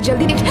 जल्दी देख।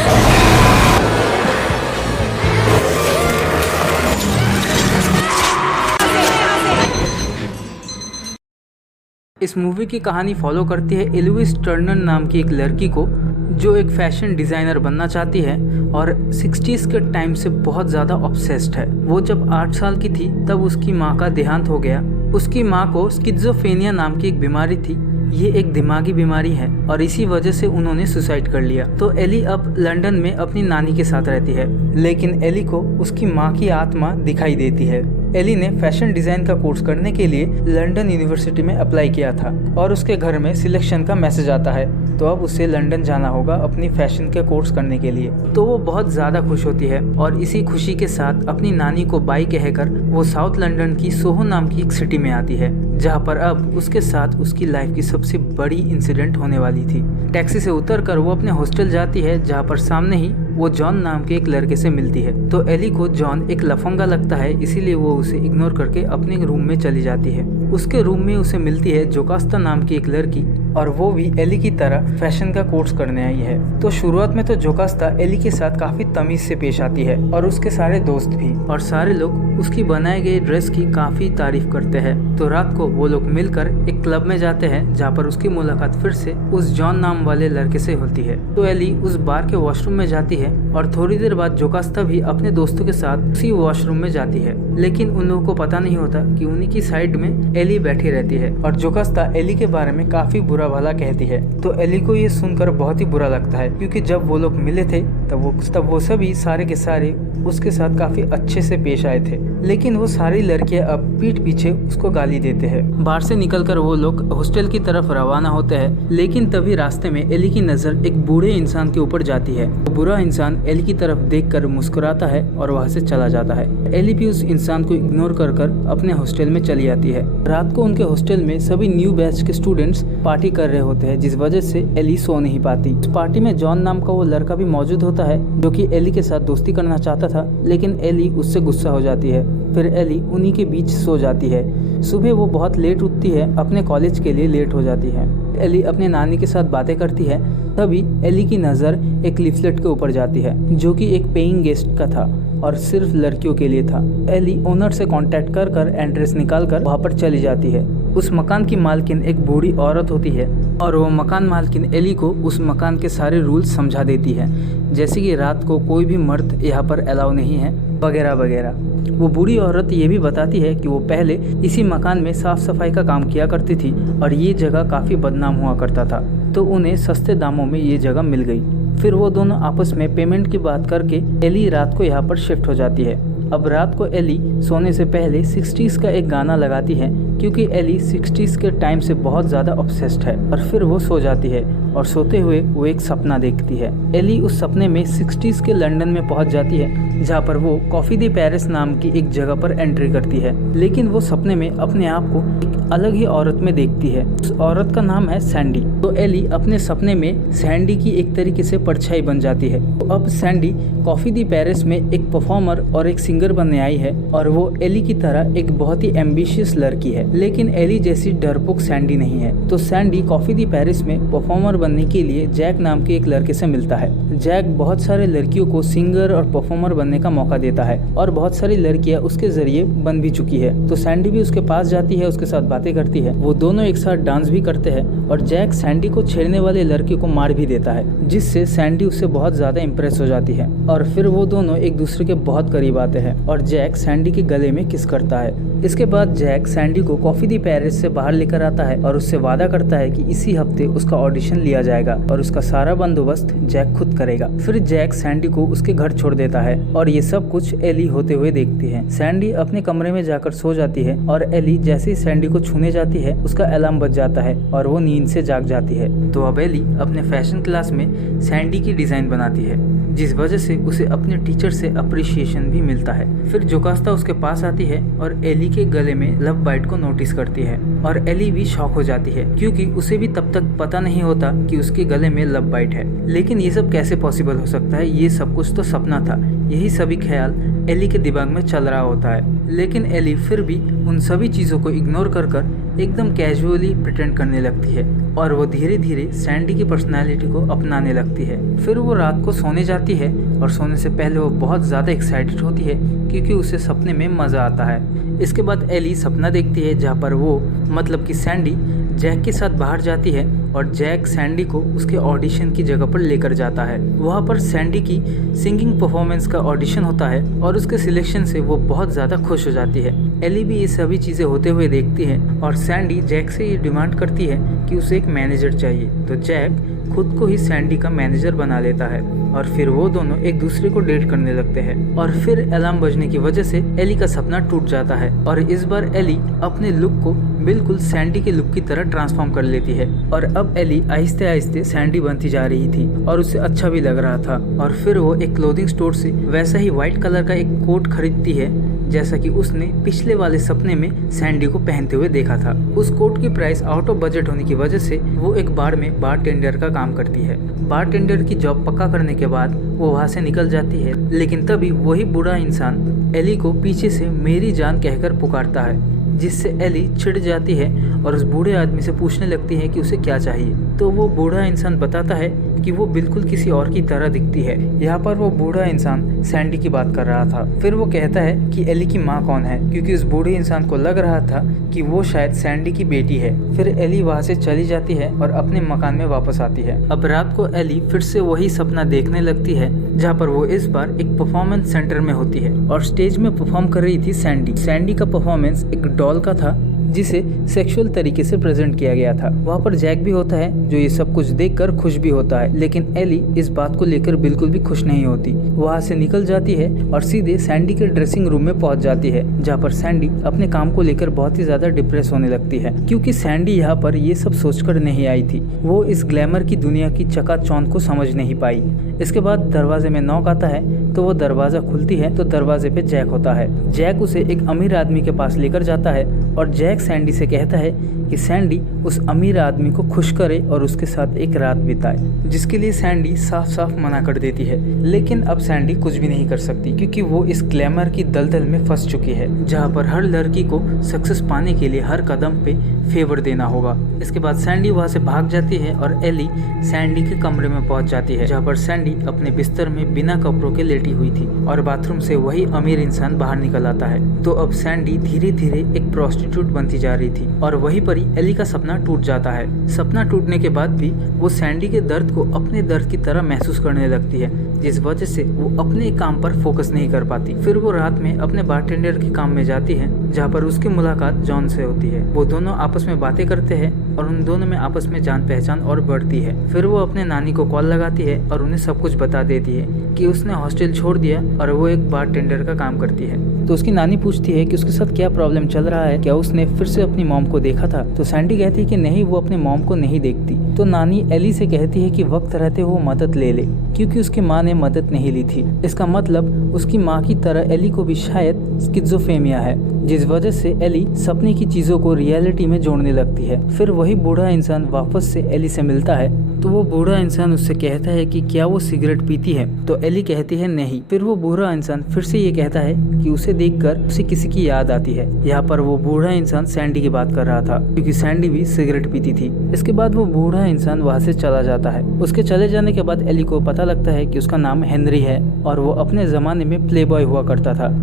इस मूवी की कहानी फॉलो करती है एलविस टर्नर नाम की एक लड़की को, जो एक फैशन डिज़ाइनर बनना चाहती है और 60s के टाइम से बहुत ज़्यादा ऑब्सेस्ड है। वो जब 8 साल की थी तब उसकी माँ का देहांत हो गया। उसकी माँ को स्किज़ोफ्रेनिया नाम की एक बीमारी थी। ये एक दिमागी बीमारी है और इसी वजह से उन्होंने सुसाइड कर लिया। तो एली अब लंदन में अपनी नानी के साथ रहती है, लेकिन एली को उसकी माँ की आत्मा दिखाई देती है। एली ने फैशन डिज़ाइन का कोर्स करने के लिए लंदन यूनिवर्सिटी में अप्लाई किया था और उसके घर में सिलेक्शन का मैसेज आता है, तो अब उसे लंदन जाना होगा अपनी फैशन के कोर्स करने के लिए। तो वो बहुत ज़्यादा खुश होती है और इसी खुशी के साथ अपनी नानी को बाय कहकर वो साउथ लंदन की सोहो नाम की एक सिटी में आती है, जहाँ पर अब उसके साथ उसकी लाइफ की सबसे बड़ी इंसिडेंट होने वाली थी। टैक्सी से उतरकर वो अपने हॉस्टल जाती है, जहाँ पर सामने ही वो जॉन नाम के एक लड़के से मिलती है। तो एली को जॉन एक लफंगा लगता है, इसीलिए वो उसे इग्नोर करके अपने रूम में चली जाती है। उसके रूम में उसे मिलती है जोकास्ता नाम की एक लड़की, और वो भी एली की तरह फैशन का कोर्स करने आई है। तो शुरुआत में तो जोकास्ता एली के साथ काफी तमीज से पेश आती है और उसके सारे दोस्त भी, और सारे लोग उसकी बनाए गए ड्रेस की काफी तारीफ करते हैं। तो रात को वो लोग मिलकर एक क्लब में जाते हैं, जहाँ पर उसकी मुलाकात फिर से उस जॉन नाम वाले लड़के से होती है। तो एली उस बार के वॉशरूम में जाती है और थोड़ी देर बाद जोकास्ता भी अपने दोस्तों के साथ उसी वॉशरूम में जाती है, लेकिन उन लोगों को पता नहीं होता कि उन्हीं की साइड में एली बैठी रहती है और जोकास्ता एली के बारे में काफी बुरा भला कहती है। तो एली को ये सुनकर बहुत ही बुरा लगता है, क्योंकि जब वो लोग मिले थे तब वो सभी सारे के सारे उसके साथ काफी अच्छे से पेश आए थे, लेकिन वो सारी लड़कियां अब पीठ पीछे उसको गाली देते हैं। बाहर से निकलकर वो लोग हॉस्टल की तरफ रवाना होते हैं, लेकिन तभी रास्ते में एली की नजर एक बूढ़े इंसान के ऊपर जाती है। वो बुरा इंसान एली की तरफ देखकर मुस्कुराता है और वहाँ से चला जाता है। एली भी उस इंसान को इग्नोर कर अपने हॉस्टल में चली आती है। रात को उनके हॉस्टल में सभी न्यू बैच के स्टूडेंट्स पार्टी कर रहे होते हैं, जिस वजह से एली सो नहीं पाती। इस पार्टी में जॉन नाम का वो लड़का भी मौजूद होता है, जो कि एली के साथ दोस्ती करना चाहता था, लेकिन एली उससे गुस्सा हो जाती है। फिर एली उन्हीं के बीच सो जाती है। सुबह वो बहुत लेट उठती है, अपने कॉलेज के लिए लेट हो जाती है। एली अपने नानी के साथ बातें करती है, तभी एली की नज़र एक लिफलेट के ऊपर जाती है, जो कि एक पेइंग गेस्ट का था और सिर्फ लड़कियों के लिए था। एली ओनर से कांटेक्ट कर एड्रेस निकाल कर वहाँ पर चली जाती है। उस मकान की मालकिन एक बूढ़ी औरत होती है और वो मकान मालकिन एली को उस मकान के सारे रूल्स समझा देती है, जैसे कि रात को कोई भी मर्द यहाँ पर अलाउ नहीं है वगैरह वगैरह। वो बूढ़ी औरत ये भी बताती है कि वो पहले इसी मकान में साफ सफाई का काम किया करती थी और ये जगह काफ़ी बदनाम हुआ करता था, तो उन्हें सस्ते दामों में ये जगह मिल गई। फिर वो दोनों आपस में पेमेंट की बात करके एली रात को यहाँ पर शिफ्ट हो जाती है। अब रात को एली सोने से पहले 60s का एक गाना लगाती है, क्योंकि एली 60s के टाइम से बहुत ज़्यादा ऑब्सेस्ड है। और फिर वो सो जाती है और सोते हुए वो एक सपना देखती है। एली उस सपने में 60s के लंदन में पहुंच जाती है, जहाँ पर वो कॉफी दी पेरिस नाम की एक जगह पर एंट्री करती है, लेकिन वो सपने में अपने आप को एक अलग ही औरत में देखती है। उस औरत का नाम है सैंडी। तो एली अपने सपने में सैंडी की एक तरीके से परछाई बन जाती है। तो अब सैंडी कॉफी दी पेरिस में एक परफॉर्मर और एक सिंगर बनने आई है, और वो एली की तरह एक बहुत ही एम्बिशियस लड़की है, लेकिन एली जैसी डरपोक सैंडी नहीं है। तो सैंडी कॉफी दी पेरिस में परफॉर्मर बनने के लिए जैक नाम के एक लड़के से मिलता है। जैक बहुत सारे लड़कियों को सिंगर और परफॉर्मर बनने का मौका देता है और बहुत सारी लड़कियां उसके जरिए बन भी चुकी है। तो सैंडी भी उसके पास जाती है, उसके साथ बातें करती है। वो दोनों एक साथ डांस भी करते हैं और जैक सैंडी को छेड़ने वाले लड़के को मार भी देता है, जिससे सैंडी उससे बहुत ज्यादा इम्प्रेस हो जाती है। और फिर वो दोनों एक दूसरे के बहुत करीब आते हैं और जैक सैंडी के गले में किस करता है। इसके बाद जैक सैंडी को कॉफी दी पेरिस से बाहर लेकर आता है और उससे वादा करता है कि इसी हफ्ते उसका ऑडिशन लिया जाएगा और उसका सारा बंदोबस्त जैक खुद करेगा। फिर जैक सैंडी को उसके घर छोड़ देता है और ये सब कुछ एली होते हुए देखती है। सैंडी अपने कमरे में जाकर सो जाती है और एली जैसे ही सैंडी को छूने जाती है, उसका अलार्म बज जाता है और वो नींद से जाग जाती है। तो अब एली अपने फैशन क्लास में सैंडी की डिजाइन बनाती है, जिस वजह से उसे अपने टीचर से अप्रिशिएशन भी मिलता है। फिर जोकास्ता उसके पास आती है और एली के गले में लव बाइट को नोटिस करती है और एली भी शॉक हो जाती है, क्योंकि उसे भी तब तक पता नहीं होता कि उसके गले में लव बाइट है। लेकिन ये सब कैसे पॉसिबल हो सकता है, ये सब कुछ तो सपना था। यही सभी ख्याल एली के दिमाग में चल रहा होता है, लेकिन एली फिर भी उन सभी चीज़ों को इग्नोर कर एकदम कैजुअली प्रिटेंड करने लगती है और वो धीरे धीरे सैंडी की पर्सनालिटी को अपनाने लगती है। फिर वो रात को सोने जाती है और सोने से पहले वो बहुत ज़्यादा एक्साइटेड होती है क्योंकि उसे सपने में मज़ा आता है। इसके बाद एली सपना देखती है जहाँ पर वो मतलब कि सैंडी जैक के साथ बाहर जाती है और जैक सैंडी को उसके ऑडिशन की जगह पर लेकर जाता है। वहाँ पर सैंडी की सिंगिंग परफॉर्मेंस का ऑडिशन होता है और उसके सिलेक्शन से वो बहुत ज़्यादा खुश हो जाती है। एली भी ये सभी चीज़ें होते हुए देखती है और सैंडी जैक से ये डिमांड करती है कि उसे एक मैनेजर चाहिए, तो जैक खुद को ही सैंडी का मैनेजर बना लेता है और फिर वो दोनों एक दूसरे को डेट करने लगते हैं। और फिर अलार्म बजने की वजह से एली का सपना टूट जाता है और इस बार एली अपने लुक को बिल्कुल सैंडी के लुक की तरह ट्रांसफॉर्म कर लेती है और अब एली आहिस्ते आहिस्ते सैंडी बनती जा रही थी और उसे अच्छा भी लग रहा था। और फिर वो एक क्लोथिंग स्टोर से वैसा ही व्हाइट कलर का एक कोट खरीदती है जैसा कि उसने पिछले वाले सपने में सैंडी को पहनते हुए देखा था। उस कोट की प्राइस आउट ऑफ बजट होने की वजह से वो एक बार में बारटेंडर का काम करती है। बारटेंडर की जॉब पक्का करने के बाद वो वहाँ से निकल जाती है, लेकिन तभी वही बूढ़ा इंसान एली को पीछे से मेरी जान कहकर पुकारता है, जिससे एली चिढ़ जाती है और उस बूढ़े आदमी से पूछने लगती है कि उसे क्या चाहिए। तो वो बूढ़ा इंसान बताता है कि वो बिल्कुल किसी और की तरह दिखती है। यहाँ पर वो बूढ़ा इंसान सैंडी की बात कर रहा था। फिर वो कहता है कि एली की माँ कौन है, क्योंकि उस बूढ़े इंसान को लग रहा था कि वो शायद सैंडी की बेटी है। फिर एली वहाँ से चली जाती है और अपने मकान में वापस आती है। अब रात को एली फिर से वही सपना देखने लगती है जहाँ पर वो इस बार एक परफॉर्मेंस सेंटर में होती है और स्टेज में परफॉर्म कर रही थी सैंडी। सैंडी का परफॉर्मेंस एक डॉल का था जिसे सेक्सुअल तरीके से प्रेजेंट किया गया था। वहाँ पर जैक भी होता है जो ये सब कुछ देखकर खुश भी होता है, लेकिन एली इस बात को लेकर बिल्कुल भी खुश नहीं होती। वहाँ से निकल जाती है और सीधे सैंडी के ड्रेसिंग रूम में पहुँच जाती है, जहाँ पर सैंडी अपने काम को लेकर बहुत ही ज्यादा डिप्रेस होने लगती है, क्योंकि सैंडी यहाँ पर ये सब सोचकर नहीं आई थी। वो इस ग्लैमर की दुनिया की चकाचौंध को समझ नहीं पाई। इसके बाद दरवाजे में नॉक आता है तो वो दरवाजा खुलती है तो दरवाजे पे जैक होता है। जैक उसे एक अमीर आदमी के पास लेकर जाता है और जैक सैंडी से कहता है कि सैंडी उस अमीर आदमी को खुश करे और उसके साथ एक रात बिताए, जिसके लिए सैंडी साफ साफ मना कर देती है। लेकिन अब सैंडी कुछ भी नहीं कर सकती क्योंकि वो इस ग्लैमर की दलदल में फंस चुकी है, जहाँ पर हर लड़की को सक्सेस पाने के लिए हर कदम पे फेवर देना होगा। इसके बाद सैंडी वहाँ से भाग जाती है और एली सैंडी के कमरे में पहुंच जाती है, जहाँ पर सैंडी अपने बिस्तर में बिना कपड़ों के लेटी हुई थी और बाथरूम से वही अमीर इंसान बाहर निकल आता है। तो अब सैंडी धीरे धीरे एक प्रोस्टिट्यूट बनती जा रही थी और वहीं पर ही एली का सपना टूट जाता है। सपना टूटने के बाद भी वो सैंडी के दर्द को अपने दर्द की तरह महसूस करने लगती है, जिस वजह से वो अपने काम पर फोकस नहीं कर पाती। फिर वो रात में अपने बारटेंडर के काम में जाती है, जहाँ पर उसकी मुलाकात जॉन से होती है। वो दोनों आपस में बातें करते हैं और उन दोनों में आपस में जान पहचान और बढ़ती है। फिर वो अपने नानी को कॉल लगाती है और उन्हें सब कुछ बता देती है कि उसने हॉस्टल छोड़ दिया और वो एक बारटेंडर का काम करती है। तो उसकी नानी पूछती है कि उसके साथ क्या प्रॉब्लम चल रहा है, क्या उसने फिर से अपनी मॉम को देखा था। तो सैंडी कहती है कि नहीं, वो अपने मॉम को नहीं देखती। तो नानी एली से कहती है कि वक्त रहते वो मदद ले ले, क्योंकि उसकी माँ ने मदद नहीं ली थी। इसका मतलब उसकी माँ की तरह एली को भी शायद स्किज़ोफ्रेनिया है, जिस वजह से एली सपने की चीजों को रियलिटी में जोड़ने लगती है। फिर वही बूढ़ा इंसान वापस से एली से मिलता है तो वो बूढ़ा इंसान उससे कहता है कि क्या वो सिगरेट पीती है। तो एली कहती है नहीं। फिर वो बूढ़ा इंसान फिर से ये कहता है कि उसे देखकर उसे किसी की याद आती है। यहाँ पर वो बूढ़ा इंसान सैंडी की बात कर रहा था, क्योंकि सैंडी भी सिगरेट पीती थी। इसके बाद वो बूढ़ा इंसान वहाँ से चला जाता है। उसके चले जाने के बाद एली को पता लगता है कि उसका नाम हेनरी है और वो अपने जमाने में प्लेबॉय हुआ करता था।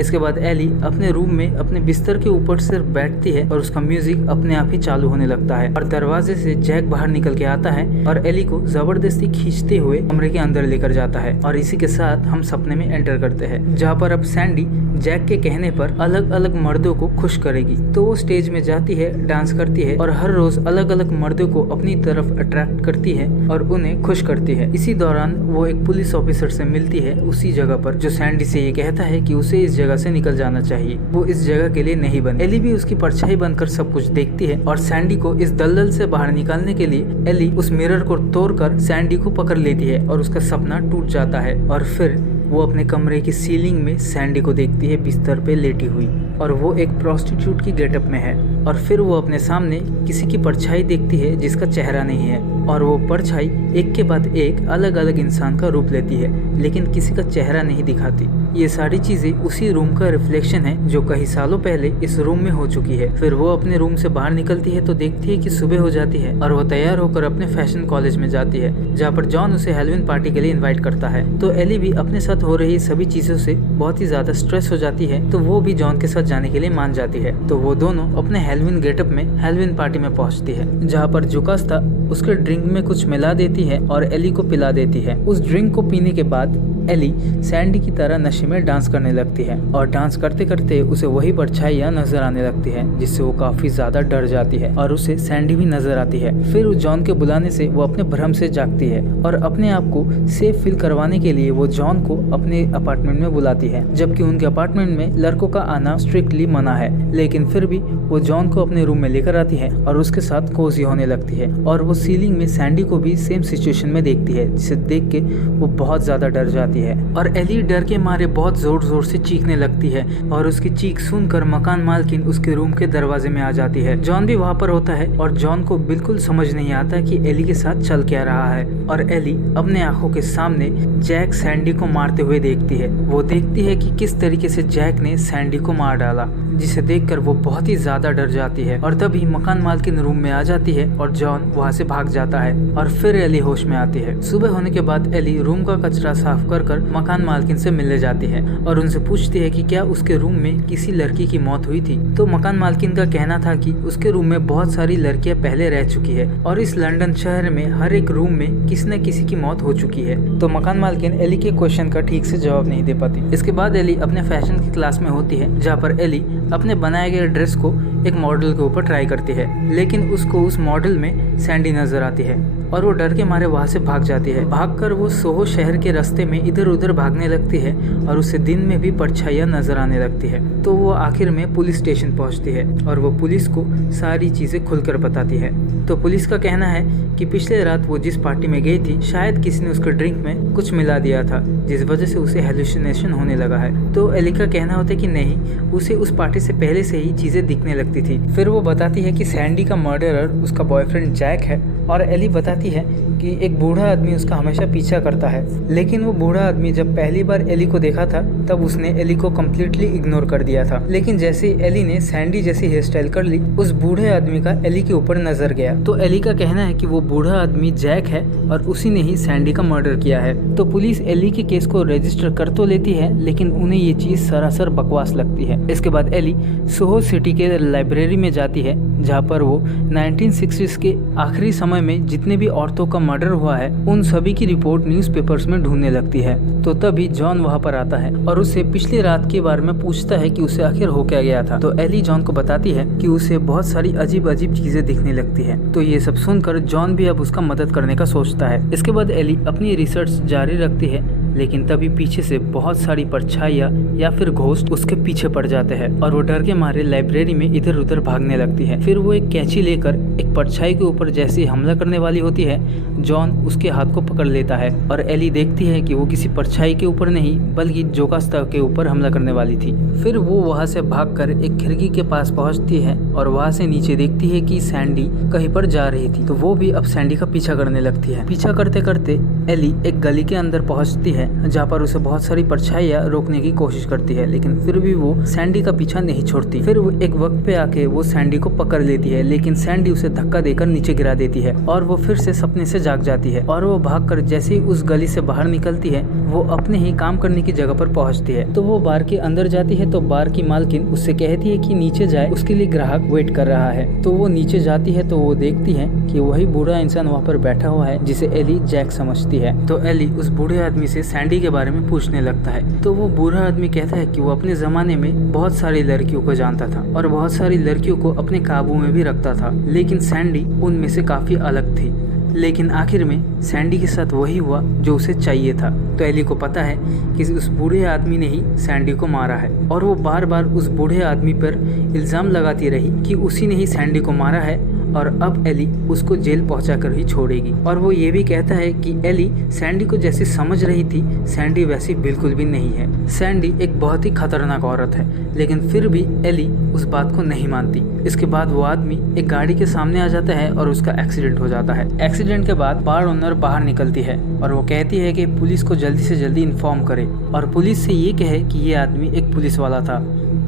इसके बाद एली अपने रूम में अपने बिस्तर के ऊपर सिर्फ बैठती है और उसका म्यूजिक अपने आप ही चालू होने लगता है और दरवाजे से जैक बाहर निकल के आता है और एली को जबरदस्ती खींचते हुए कमरे के अंदर लेकर जाता है। और इसी के साथ हम सपने में एंटर करते हैं, जहाँ पर अब सैंडी जैक के कहने पर अलग अलग मर्दों को खुश करेगी। तो वो स्टेज में जाती है, डांस करती है और हर रोज अलग अलग मर्दों को अपनी तरफ अट्रैक्ट करती है और उन्हें खुश करती है। इसी दौरान वो एक पुलिस ऑफिसर से मिलती है उसी जगह पर, जो सैंडी से ये कहता है कि उसे इस जगह से निकल जाना चाहिए, वो इस जगह के लिए नहीं बनी। एली भी उसकी परछाई बनकर सब कुछ देखती है और सैंडी को इस दलदल से बाहर निकालने के लिए एली उस मिरर को तोड़कर सैंडी को पकड़ लेती है और उसका सपना टूट जाता है। और फिर वो अपने कमरे की सीलिंग में सैंडी को देखती है बिस्तर पे लेटी हुई। और वो एक प्रोस्टिट्यूट की गेटअप में है। और फिर वो अपने सामने किसी की परछाई देखती है जिसका चेहरा नहीं है, और वो परछाई एक के बाद एक अलग अलग इंसान का रूप लेती है, लेकिन किसी का चेहरा नहीं दिखाती। ये सारी चीजें उसी रूम का रिफ्लेक्शन है जो कई सालों पहले इस रूम में हो चुकी है। फिर वो अपने रूम से बाहर निकलती है तो देखती है कि सुबह हो जाती है और वो तैयार होकर अपने फैशन कॉलेज में जाती है, जहाँ पर जॉन उसे हैलोवीन पार्टी के लिए इनवाइट करता है। तो एली भी अपने साथ हो रही सभी चीजों से बहुत ही ज्यादा स्ट्रेस हो जाती है, तो वो भी जॉन के साथ जाने के लिए मान जाती है। तो वो दोनों अपने हैलोवीन गेटअप में हैलोवीन पार्टी में पहुंचती है, जहाँ पर जोकास्ता उसके ड्रिंक में कुछ मिला देती है और एली को पिला देती है। उस ड्रिंक को पीने के बाद एली सैंडी की तरह नशे में डांस करने लगती है, और डांस करते करते उसे वही परछाइयाँ नजर आने लगती है, जिससे वो काफी ज्यादा डर जाती है और उसे सैंडी भी नजर आती है। फिर जॉन के बुलाने से वो अपने भ्रम से जागती है और अपने आप को सेफ फील करवाने के लिए वो जॉन को अपने अपार्टमेंट में बुलाती है, जबकि उनके अपार्टमेंट में लड़कों का आना स्ट्रिक्टली मना है। लेकिन फिर भी वो जॉन को अपने रूम में लेकर आती है और उसके साथ कोजी होने लगती है, और वो सीलिंग में सैंडी को भी सेम सिचुएशन में देखती है, जिसे देख के वो बहुत ज्यादा डर जाती है। और एली डर के मारे बहुत जोर जोर से चीखने लगती है, और उसकी चीख सुनकर मकान मालकिन उसके रूम के दरवाजे में आ जाती है। जॉन भी वहाँ पर होता है और जॉन को बिल्कुल समझ नहीं आता कि एली के साथ चल क्या रहा है, और एली अपने आंखों के सामने जैक सैंडी को मारते हुए देखती है। वो देखती है कि किस तरीके से जैक ने सैंडी को मार डाला, जिसे देखकर वो बहुत ही ज्यादा डर जाती है। और तभी मकान मालकिन रूम में आ जाती है और जॉन वहाँ से भाग जाता है, और फिर एली होश में आती है। सुबह होने के बाद एली रूम का कचरा साफ कर मकान मालकिन से मिलने जाती है और उनसे पूछती है कि क्या उसके रूम में किसी लड़की की मौत हुई थी। तो मकान मालकिन का कहना था कि उसके रूम में बहुत सारी लड़कियां पहले रह चुकी है, और इस लंदन शहर में हर एक रूम में किसी न किसी की मौत हो चुकी है। तो मकान मालकिन एली के क्वेश्चन का ठीक से जवाब नहीं दे पाती। इसके बाद एली अपने फैशन की क्लास में होती है, जहाँ पर एली अपने बनाए गए ड्रेस को एक मॉडल के ऊपर ट्राई करती है, लेकिन उसको उस मॉडल में सैंडी नजर आती है और वो डर के मारे वहाँ से भाग जाती है। भागकर वो सोहो शहर के रास्ते में इधर उधर भागने लगती है और उसे दिन में भी परछाइयाँ नजर आने लगती है। तो वो आखिर में पुलिस स्टेशन पहुँचती है और वो पुलिस को सारी चीजें खुलकर बताती है। तो पुलिस का कहना है कि पिछले रात वो जिस पार्टी में गई थी, शायद किसी ने उसके ड्रिंक में कुछ मिला दिया था, जिस वजह से उसे हेलुसिनेशन होने लगा है। तो एली का कहना होता है कि नहीं, उसे उस पार्टी से पहले से ही चीजें दिखने लगती थी। फिर वो बताती है कि सैंडी का मर्डरर उसका बॉयफ्रेंड जैक है, और एली बताती है कि एक बूढ़ा आदमी उसका हमेशा पीछा करता है। लेकिन वो बूढ़ा आदमी जब पहली बार एली को देखा था तब उसने एली को कम्प्लीटली इग्नोर कर दिया था, लेकिन जैसे एली ने सैंडी जैसी हेयर स्टाइल कर ली, उस बूढ़े आदमी का एली के ऊपर नजर गया। तो एली का कहना है कि वो बूढ़ा आदमी जैक है और उसी ने ही सैंडी का मर्डर किया है। तो पुलिस एली के केस को रजिस्टर कर तो लेती है, लेकिन उन्हें ये चीज सरासर बकवास लगती है। इसके बाद एली सोहो सिटी के लाइब्रेरी में जाती है, जहाँ पर वो 1960s के आखिरी समय में जितने भी औरतों का मर्डर हुआ है उन सभी की रिपोर्ट न्यूज़पेपर्स में ढूंढने लगती है। तो तभी जॉन वहाँ पर आता है और उससे पिछली रात के बारे में पूछता है कि उसे आखिर हो क्या गया था। तो एली जॉन को बताती है कि उसे बहुत सारी अजीब अजीब चीजें दिखने लगती है। तो ये सब सुनकर जॉन भी अब उसका मदद करने का सोचता है। इसके बाद एली अपनी रिसर्च जारी रखती है, लेकिन तभी पीछे से बहुत सारी परछाइयाँ या फिर घोस्ट उसके पीछे पड़ जाते हैं और वो डर के मारे लाइब्रेरी में इधर उधर भागने लगती है। फिर वो एक कैंची लेकर एक परछाई के ऊपर जैसे हमला करने वाली होती है, जॉन उसके हाथ को पकड़ लेता है और एली देखती है कि वो किसी परछाई के ऊपर नहीं बल्कि जोकास्ता के ऊपर हमला करने वाली थी। फिर वो वहाँ से भागकर एक खिड़की के पास पहुँचती है और वहाँ से नीचे देखती है कि सैंडी कहीं पर जा रही थी। तो वो भी अब सैंडी का पीछा करने लगती है। पीछा करते करते एली एक गली के अंदर पहुँचती है, जहाँ पर उसे बहुत सारी परछाइयाँ रोकने की कोशिश करती है, लेकिन फिर भी वो सैंडी का पीछा नहीं छोड़ती। फिर वो एक वक्त पे आके वो सैंडी को पकड़ लेती है, लेकिन सैंडी उसे धक्का देकर नीचे गिरा देती है और वो फिर से सपने से जाग जाती है। और वो भागकर जैसे ही उस गली से बाहर निकलती है, वो अपने ही काम करने की जगह पर पहुंचती है। तो वो बार के अंदर जाती है तो बार की मालकिन उससे कहती है कि नीचे जाए, उसके लिए ग्राहक वेट कर रहा है। तो वो नीचे जाती है तो वो देखती है कि वही बूढ़ा इंसान वहाँ पर बैठा हुआ है, जिसे एली जैक समझती है। तो एली उस बूढ़े आदमी से सैंडी के बारे में पूछने लगता है। तो वो बूढ़ा आदमी कहता है कि वो अपने जमाने में बहुत सारी लड़कियों को जानता था और बहुत सारी लड़कियों को अपने काबू में भी रखता था, लेकिन सैंडी उनमें से काफी अलग थी। लेकिन आखिर में सैंडी के साथ वही हुआ जो उसे चाहिए था। तो एली को पता है कि उस बूढ़े आदमी ने ही सैंडी को मारा है और वो बार बार उस बूढ़े आदमी पर इल्ज़ाम लगाती रही कि उसी ने ही सैंडी को मारा है और अब एली उसको जेल पहुंचाकर ही छोड़ेगी। और वो ये भी कहता है कि एली सैंडी को जैसी समझ रही थी सैंडी वैसी बिल्कुल भी नहीं है। सैंडी एक बहुत ही खतरनाक औरत है, लेकिन फिर भी एली उस बात को नहीं मानती। इसके बाद वो आदमी एक गाड़ी के सामने आ जाता है और उसका एक्सीडेंट हो जाता है। एक्सीडेंट के बाद बार ओनर बाहर निकलती है और वो कहती है कि पुलिस को जल्दी से जल्दी इन्फॉर्म करे और पुलिस से ये कहे कि ये आदमी एक पुलिस वाला था।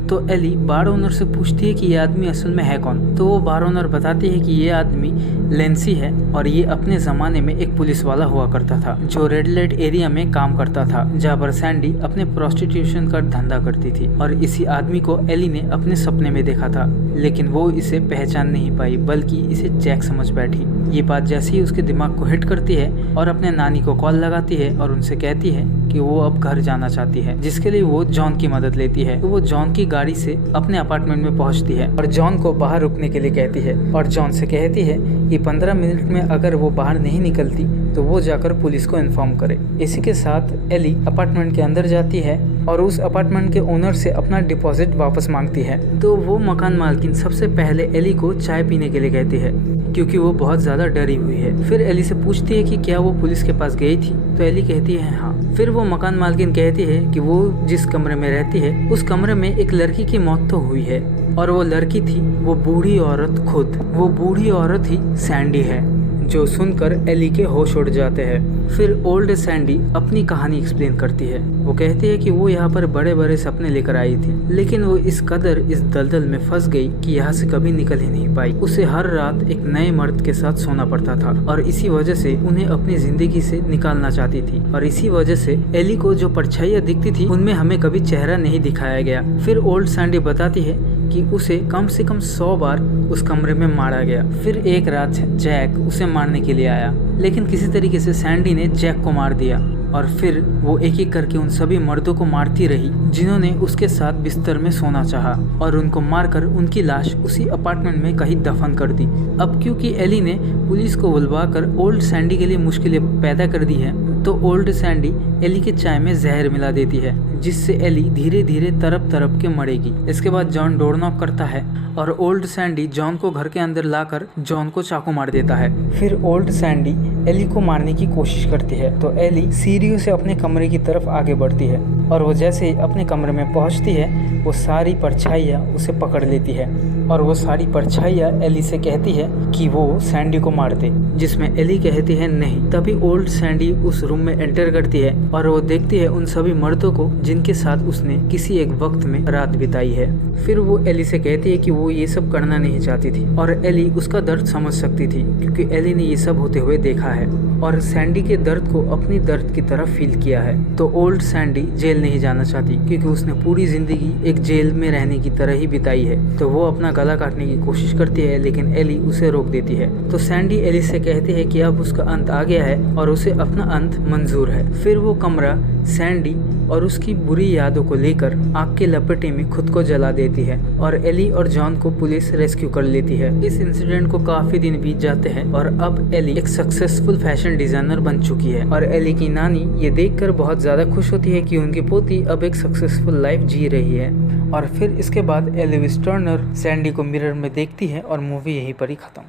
तो एली बार ओनर से पूछती है कि ये आदमी असल में है कौन। तो वो बार ओनर बताती है कि ये आदमी लेंसी है और ये अपने ज़माने में एक पुलिस वाला हुआ करता था जो रेड लाइट एरिया में काम करता था, जहाँ पर सैंडी अपने प्रोस्टिट्यूशन का धंधा करती थी। और इसी आदमी को एली ने अपने सपने में देखा था, लेकिन वो इसे पहचान नहीं पाई बल्कि इसे जैक समझ बैठी। ये बात जैसे ही उसके दिमाग को हिट करती है और अपने नानी को कॉल लगाती है और उनसे कहती है कि वो अब घर जाना चाहती है, जिसके लिए वो जॉन की मदद लेती है। तो वो जॉन की गाड़ी से अपने अपार्टमेंट में पहुंचती है और जॉन को बाहर रुकने के लिए कहती है और जॉन से कहती है कि 15 मिनट में अगर वो बाहर नहीं निकलती तो वो जाकर पुलिस को इन्फॉर्म करे। इसी के साथ एली अपार्टमेंट के अंदर जाती है और उस अपार्टमेंट के ओनर से अपना डिपॉजिट वापस मांगती है। तो वो मकान मालकिन सबसे पहले एली को चाय पीने के लिए कहती है क्योंकि वो बहुत ज्यादा डरी हुई है। फिर एली से पूछती है कि क्या वो पुलिस के पास गई थी, तो एली कहती है हाँ। फिर वो मकान मालकिन कहती है कि वो जिस कमरे में रहती है उस कमरे में एक लड़की की मौत तो हुई है और वो लड़की थी वो बूढ़ी औरत खुद, वो बूढ़ी औरत ही सैंडी है। जो सुनकर एली के होश उड़ जाते हैं। फिर ओल्ड सैंडी अपनी कहानी एक्सप्लेन करती है। वो कहती है कि वो यहाँ पर बड़े बड़े सपने लेकर आई थी, लेकिन वो इस कदर इस दलदल में फंस गई कि यहाँ से कभी निकल ही नहीं पाई। उसे हर रात एक नए मर्द के साथ सोना पड़ता था और इसी वजह से उन्हें अपनी जिंदगी से निकालना चाहती थी। और इसी वजह से एली को जो परछाइयाँ दिखती थी उनमें हमें कभी चेहरा नहीं दिखाया गया। फिर ओल्ड सैंडी बताती है कि उसे कम से कम 100 बार उस कमरे में मारा गया। फिर एक रात जैक उसे मारने के लिए आया, लेकिन किसी तरीके से सैंडी ने जैक को मार दिया और फिर वो एक एक करके उन सभी मर्दों को मारती रही जिन्होंने उसके साथ बिस्तर में सोना चाहा और उनको मारकर उनकी लाश उसी अपार्टमेंट में कहीं दफन कर दी। अब क्योंकि एली ने पुलिस को बुलवाकर ओल्ड सैंडी के लिए मुश्किलें पैदा कर दी है, तो ओल्ड सैंडी एली के चाय में जहर मिला देती है, जिससे एली धीरे धीरे तरप तरप के मरेगी। इसके बाद जॉन डोर नॉक करता है और ओल्ड सैंडी जॉन को घर के अंदर लाकर जॉन को चाकू मार देता है। फिर ओल्ड सैंडी एली को मारने की कोशिश करती है, तो एली सीढ़ियों से अपने कमरे की तरफ आगे बढ़ती है और वो जैसे ही अपने कमरे में पहुंचती है वो सारी परछाइयाँ उसे पकड़ लेती है और वो सारी परछाइयाँ एली से कहती है कि वो सैंडी को मार दे, जिसमें एली कहती है नहीं। तभी ओल्ड सैंडी उस रूम में एंटर करती है और वो देखती है उन सभी मर्दों को जिनके साथ उसने किसी एक वक्त में रात बिताई है। फिर वो एली से कहती है कि वो ये सब करना नहीं चाहती थी और एली उसका दर्द समझ सकती थी क्योंकि एली ने ये सब होते हुए देखा है और सैंडी के दर्द को अपनी दर्द की तरह फील किया है। तो ओल्ड सैंडी जेल नहीं जाना चाहती क्योंकि उसने पूरी जिंदगी एक जेल में रहने की तरह ही बिताई है। तो वो अपना गला काटने की कोशिश करती है, लेकिन एली उसे रोक देती है। तो सैंडी एली से कहती है कि अब उसका अंत आ गया है और उसे अपना अंत मंजूर है। फिर वो कमरा सैंडी और उसकी बुरी यादों को लेकर आग के लपेटे में खुद को जला देती है और एली और जॉन को पुलिस रेस्क्यू कर लेती है। इस इंसिडेंट को काफी दिन बीत जाते हैं और अब एली एक सक्सेसफुल फैशन डिजाइनर बन चुकी है और एली की नानी ये देखकर बहुत ज्यादा खुश होती है कि उनकी पोती अब एक सक्सेसफुल लाइफ जी रही है। और फिर इसके बाद एलिविस टर्नर सैंडी को मिरर में देखती है और मूवी यहीं पर ही खत्म।